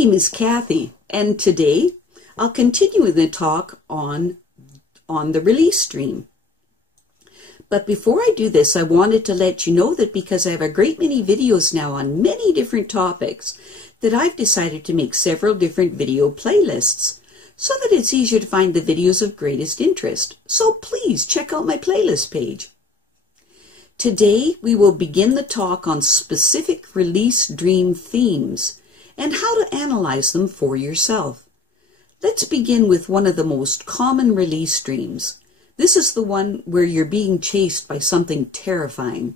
name is Kathy, and today I'll continue with the talk on the release dream. But before I do this, I wanted to let you know that because I have a great many videos now on many different topics, that I've decided to make several different video playlists so that it's easier to find the videos of greatest interest. So please check out my playlist page. Today we will begin the talk on specific release dream themes and how to analyze them for yourself. Let's begin with one of the most common release dreams. This is the one where you're being chased by something terrifying.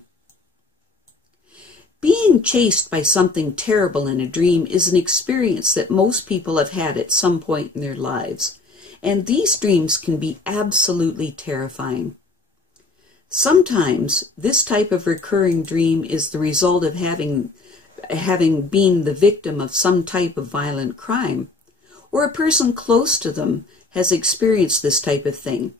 Being chased by something terrible in a dream is an experience that most people have had at some point in their lives, and these dreams can be absolutely terrifying. Sometimes this type of recurring dream is the result of having been the victim of some type of violent crime, or a person close to them has experienced this type of thing.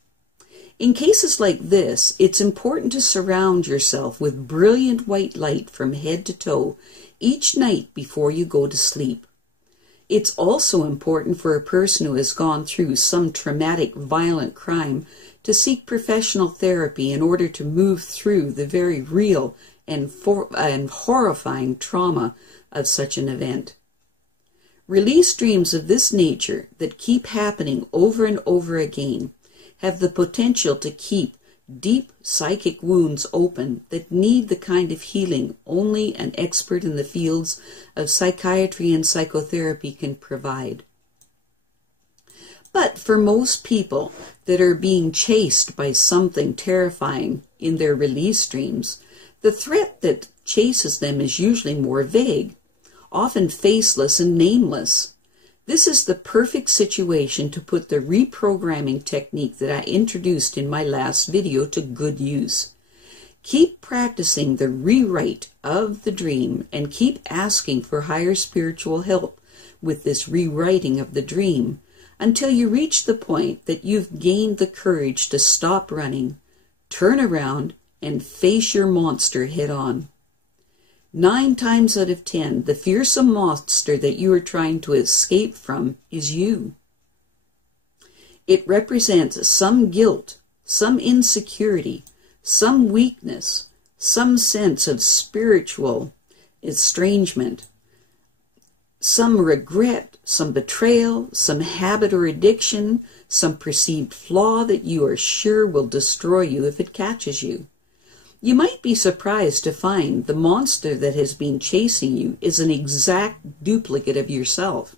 In cases like this, it's important to surround yourself with brilliant white light from head to toe each night before you go to sleep. It's also important for a person who has gone through some traumatic, violent crime to seek professional therapy in order to move through the very real and horrifying trauma of such an event. Release dreams of this nature that keep happening over and over again have the potential to keep deep psychic wounds open that need the kind of healing only an expert in the fields of psychiatry and psychotherapy can provide. But for most people that are being chased by something terrifying in their release dreams, the threat that chases them is usually more vague, often faceless and nameless. This is the perfect situation to put the reprogramming technique that I introduced in my last video to good use. Keep practicing the rewrite of the dream and keep asking for higher spiritual help with this rewriting of the dream until you reach the point that you've gained the courage to stop running, turn around, and face your monster head on. 9 times out of 10, the fearsome monster that you are trying to escape from is you. It represents some guilt, some insecurity, some weakness, some sense of spiritual estrangement, some regret, some betrayal, some habit or addiction, some perceived flaw that you are sure will destroy you if it catches you. You might be surprised to find the monster that has been chasing you is an exact duplicate of yourself.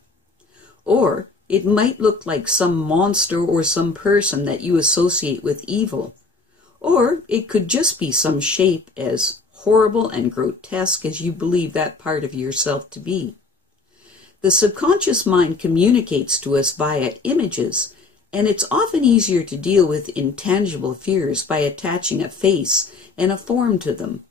Or it might look like some monster or some person that you associate with evil. Or it could just be some shape as horrible and grotesque as you believe that part of yourself to be. The subconscious mind communicates to us via images, and it's often easier to deal with intangible fears by attaching a face and a form to them.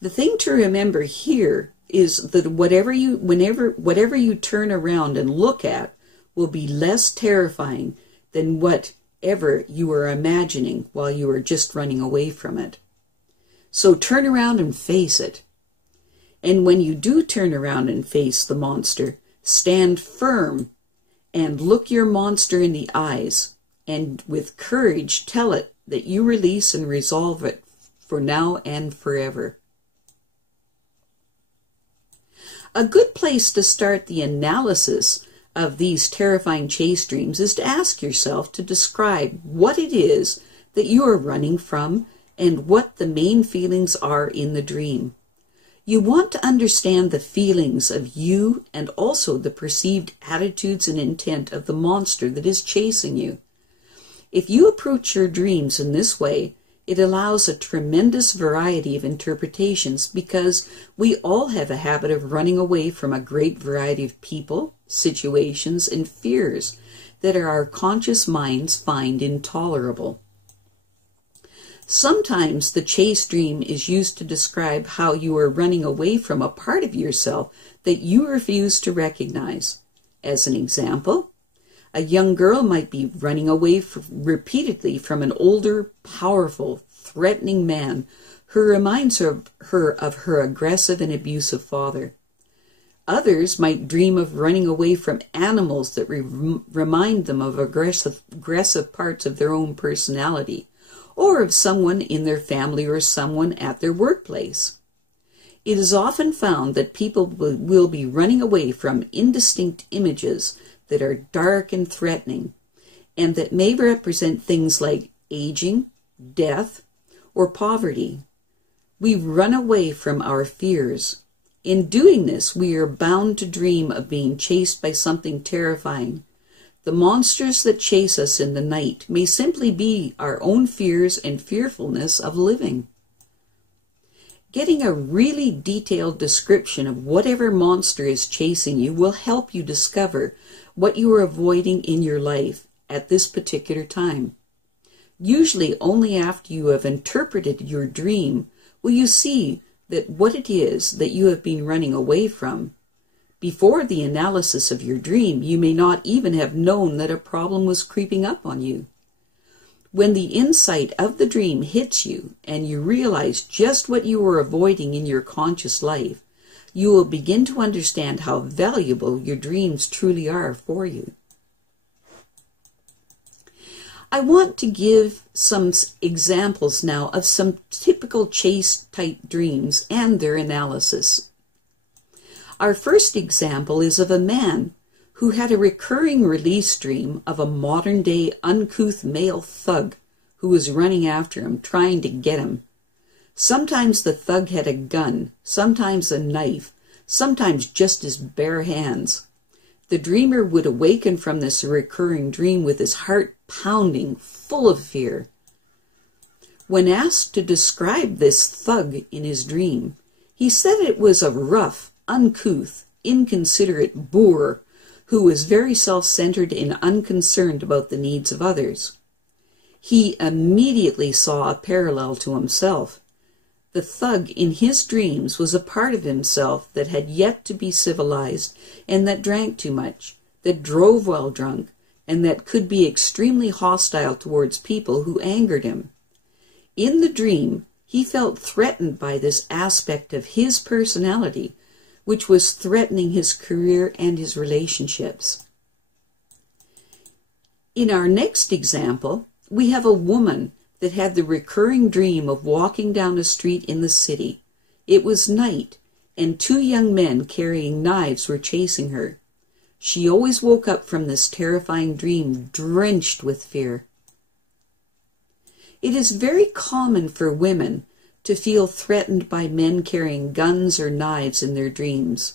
The thing to remember here is that whatever you turn around and look at will be less terrifying than whatever you are imagining while you are just running away from it. So turn around and face it. And when you do turn around and face the monster, stand firm and look your monster in the eyes, and with courage tell it that you release and resolve it for now and forever. A good place to start the analysis of these terrifying chase dreams is to ask yourself to describe what it is that you are running from and what the main feelings are in the dream. You want to understand the feelings of you and also the perceived attitudes and intent of the monster that is chasing you. If you approach your dreams in this way, it allows a tremendous variety of interpretations because we all have a habit of running away from a great variety of people, situations, and fears that our conscious minds find intolerable. Sometimes the chase dream is used to describe how you are running away from a part of yourself that you refuse to recognize. As an example, a young girl might be running away repeatedly from an older, powerful, threatening man who reminds her of her aggressive and abusive father. Others might dream of running away from animals that remind them of aggressive parts of their own personality, or of someone in their family or someone at their workplace. It is often found that people will be running away from indistinct images that are dark and threatening, and that may represent things like aging, death, or poverty. We run away from our fears. In doing this, we are bound to dream of being chased by something terrifying. The monsters that chase us in the night may simply be our own fears and fearfulness of living. Getting a really detailed description of whatever monster is chasing you will help you discover what you are avoiding in your life at this particular time. Usually only after you have interpreted your dream will you see that what it is that you have been running away from. Before the analysis of your dream, you may not even have known that a problem was creeping up on you. When the insight of the dream hits you and you realize just what you were avoiding in your conscious life, you will begin to understand how valuable your dreams truly are for you. I want to give some examples now of some typical chase-type dreams and their analysis. Our first example is of a man who had a recurring release dream of a modern-day uncouth male thug who was running after him, trying to get him. Sometimes the thug had a gun, sometimes a knife, sometimes just his bare hands. The dreamer would awaken from this recurring dream with his heart pounding, full of fear. When asked to describe this thug in his dream, he said it was a rough, uncouth, inconsiderate boor who was very self-centered and unconcerned about the needs of others. He immediately saw a parallel to himself. The thug in his dreams was a part of himself that had yet to be civilized and that drank too much, that drove while drunk, and that could be extremely hostile towards people who angered him. In the dream, he felt threatened by this aspect of his personality, which was threatening his career and his relationships. In our next example, we have a woman that had the recurring dream of walking down a street in the city. It was night, and two young men carrying knives were chasing her. She always woke up from this terrifying dream drenched with fear. It is very common for women to feel threatened by men carrying guns or knives in their dreams.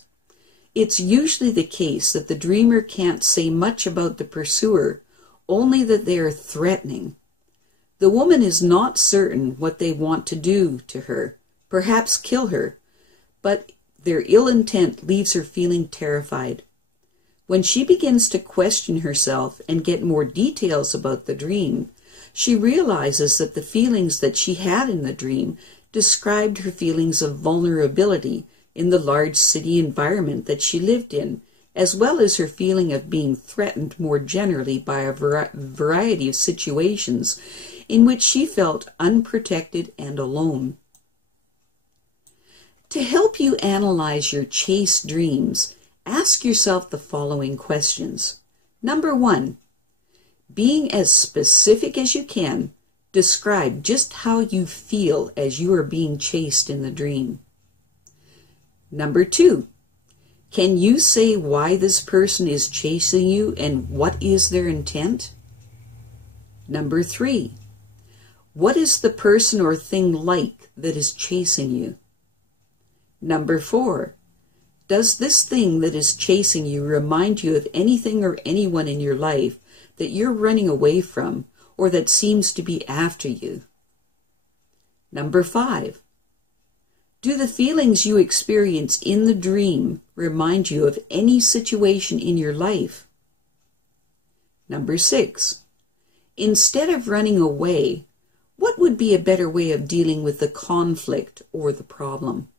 It's usually the case that the dreamer can't say much about the pursuer, only that they are threatening. The woman is not certain what they want to do to her, perhaps kill her, but their ill intent leaves her feeling terrified. When she begins to question herself and get more details about the dream, she realizes that the feelings that she had in the dream described her feelings of vulnerability in the large city environment that she lived in, as well as her feeling of being threatened more generally by a variety of situations in which she felt unprotected and alone. To help you analyze your chase dreams, ask yourself the following questions. Number 1, being as specific as you can, describe just how you feel as you are being chased in the dream. Number 2, can you say why this person is chasing you and what is their intent? Number 3, what is the person or thing like that is chasing you? Number 4, does this thing that is chasing you remind you of anything or anyone in your life that you're running away from or that seems to be after you? Number 5, do the feelings you experience in the dream remind you of any situation in your life? Number 6, instead of running away, what would be a better way of dealing with the conflict or the problem?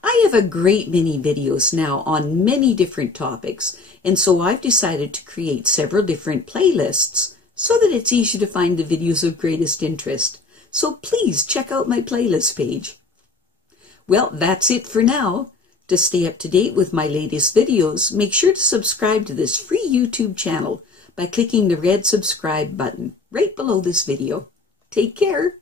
I have a great many videos now on many different topics, and so I've decided to create several different playlists so that it's easy to find the videos of greatest interest. So please check out my playlist page. Well, that's it for now. To stay up to date with my latest videos, make sure to subscribe to this free YouTube channel by clicking the red subscribe button right below this video. Take care.